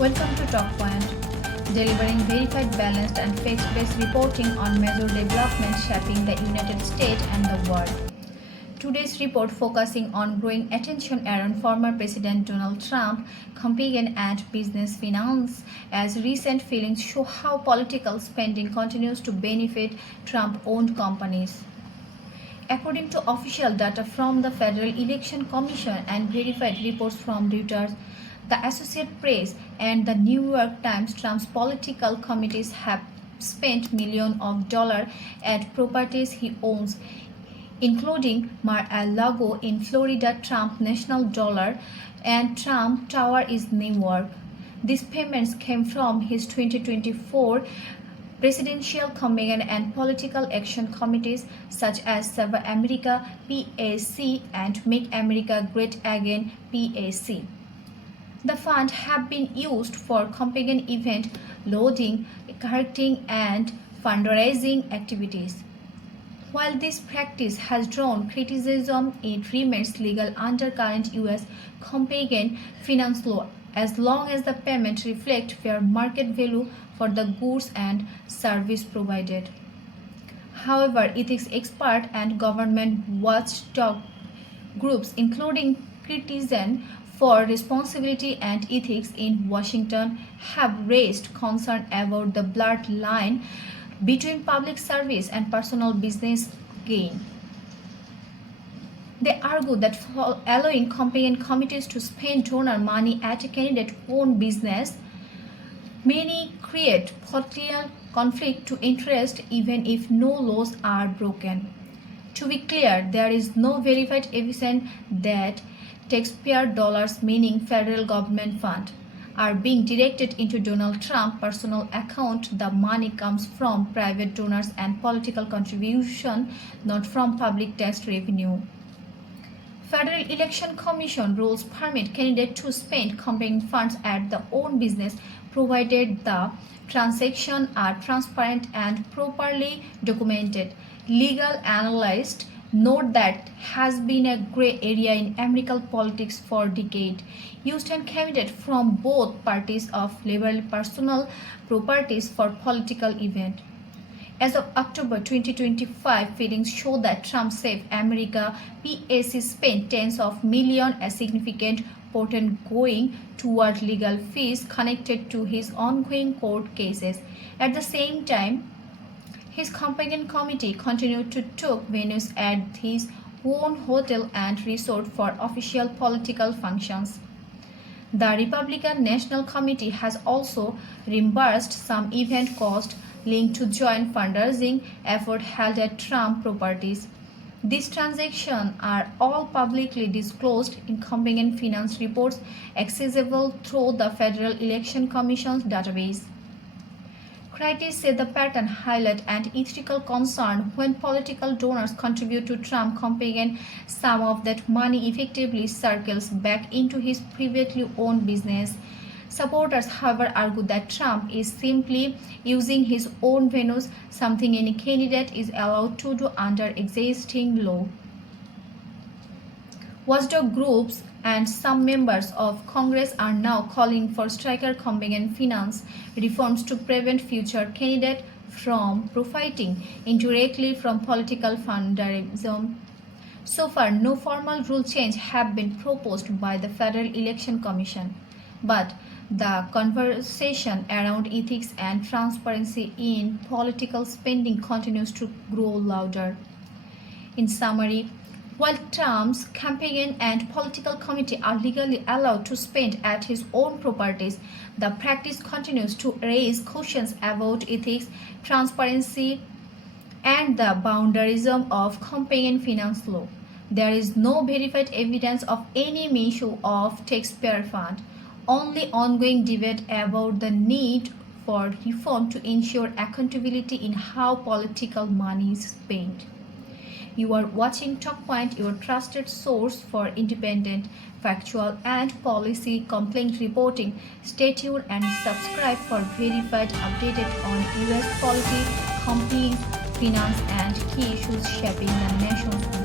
Welcome to Talkpoint, delivering verified, balanced, and fact-based reporting on major developments shaping the United States and the world. Today's report focusing on growing attention around former President Donald Trump, campaign and business finance, as recent filings show how political spending continues to benefit Trump-owned companies. According to official data from the Federal Election Commission and verified reports from Reuters, the Associated Press, and the New York Times, Trump's political committees have spent millions of dollars at properties he owns, including Mar-a-Lago in Florida, Trump National Dollar, and Trump Tower in New York. These payments came from his 2024 presidential campaign and political action committees such as Save America PAC and Make America Great Again PAC. The funds have been used for campaign event loading, marketing, and fundraising activities. While this practice has drawn criticism, it remains legal under current U.S. campaign finance law as long as the payment reflects fair market value for the goods and service provided. However, ethics experts and government watchdog groups, including Citizen for Responsibility and Ethics in Washington, have raised concern about the blurred line between public service and personal business gain. They argue that allowing campaign committees to spend donor money at a candidate-owned business may create potential conflict to interest even if no laws are broken. To be clear, there is no verified evidence that taxpayer dollars, meaning federal government funds, are being directed into Donald Trump's personal account. The money comes from private donors and political contribution, not from public tax revenue. Federal Election Commission rules permit candidates to spend campaign funds at their own business, provided the transactions are transparent and properly documented. Legal analysts note that has been a gray area in American politics for decades. Used and candidates from both parties of liberal personal properties for political events. As of October 2025, findings show that Trump Save America PAC spent tens of millions, a significant portion going toward legal fees connected to his ongoing court cases. At the same time, his campaign committee continued to took venues at his own hotel and resort for official political functions. The Republican National Committee has also reimbursed some event costs linked to joint fundraising efforts held at Trump properties. These transactions are all publicly disclosed in campaign finance reports accessible through the Federal Election Commission's database. Critics say the pattern highlights an ethical concern when political donors contribute to Trump campaign. Some of that money effectively circles back into his privately owned business. Supporters, however, argue that Trump is simply using his own venues, something any candidate is allowed to do under existing law. Watchdog groups and some members of Congress are now calling for stricter campaign finance reforms to prevent future candidates from profiting indirectly from political fundraising. So far, no formal rule change have been proposed by the Federal Election Commission, but the conversation around ethics and transparency in political spending continues to grow louder. In summary, while Trump's campaign and political committee are legally allowed to spend at his own properties, the practice continues to raise questions about ethics, transparency, and the boundarism of campaign finance law. There is no verified evidence of any misuse of taxpayer funds, only ongoing debate about the need for reform to ensure accountability in how political money is spent. You are watching Talkpoint, your trusted source for independent, factual, and policy complaint reporting. Stay tuned and subscribe for verified updated on US policy, companies, finance, and key issues shaping the nation's